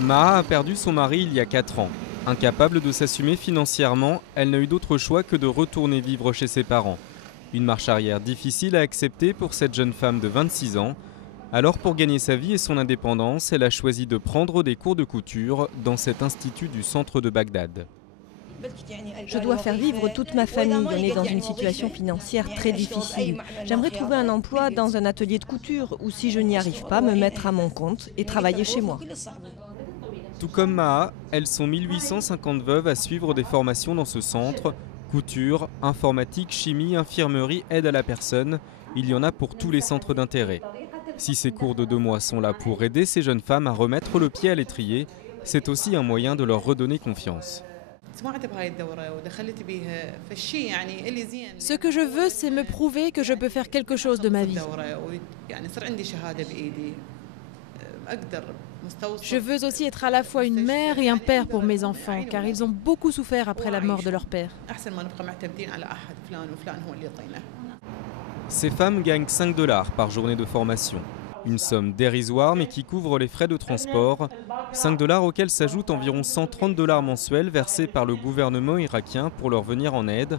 Maha a perdu son mari il y a 4 ans. Incapable de s'assumer financièrement, elle n'a eu d'autre choix que de retourner vivre chez ses parents. Une marche arrière difficile à accepter pour cette jeune femme de 26 ans. Alors pour gagner sa vie et son indépendance, elle a choisi de prendre des cours de couture dans cet institut du centre de Bagdad. Je dois faire vivre toute ma famille. On est dans une situation financière très difficile. J'aimerais trouver un emploi dans un atelier de couture ou si je n'y arrive pas, me mettre à mon compte et travailler chez moi. Tout comme Maha, elles sont 1850 veuves à suivre des formations dans ce centre. Couture, informatique, chimie, infirmerie, aide à la personne. Il y en a pour tous les centres d'intérêt. Si ces cours de 2 mois sont là pour aider ces jeunes femmes à remettre le pied à l'étrier, c'est aussi un moyen de leur redonner confiance. Ce que je veux, c'est me prouver que je peux faire quelque chose de ma vie. Je veux aussi être à la fois une mère et un père pour mes enfants, car ils ont beaucoup souffert après la mort de leur père. Ces femmes gagnent 5 $ par journée de formation. Une somme dérisoire mais qui couvre les frais de transport. 5 $ auxquels s'ajoutent environ 130 $ mensuels versés par le gouvernement irakien pour leur venir en aide.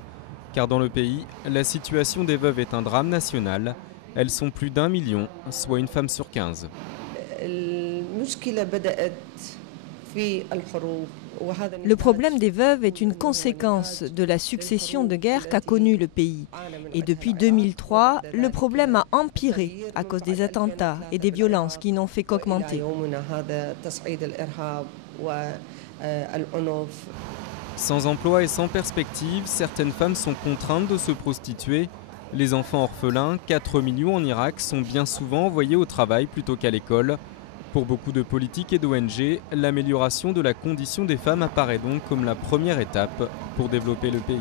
Car dans le pays, la situation des veuves est un drame national. Elles sont plus d'1 million, soit une femme sur 15. Le problème des veuves est une conséquence de la succession de guerres qu'a connue le pays. Et depuis 2003, le problème a empiré à cause des attentats et des violences qui n'ont fait qu'augmenter. Sans emploi et sans perspective, certaines femmes sont contraintes de se prostituer. Les enfants orphelins, 4 millions en Irak, sont bien souvent envoyés au travail plutôt qu'à l'école. Pour beaucoup de politiques et d'ONG, l'amélioration de la condition des femmes apparaît donc comme la première étape pour développer le pays.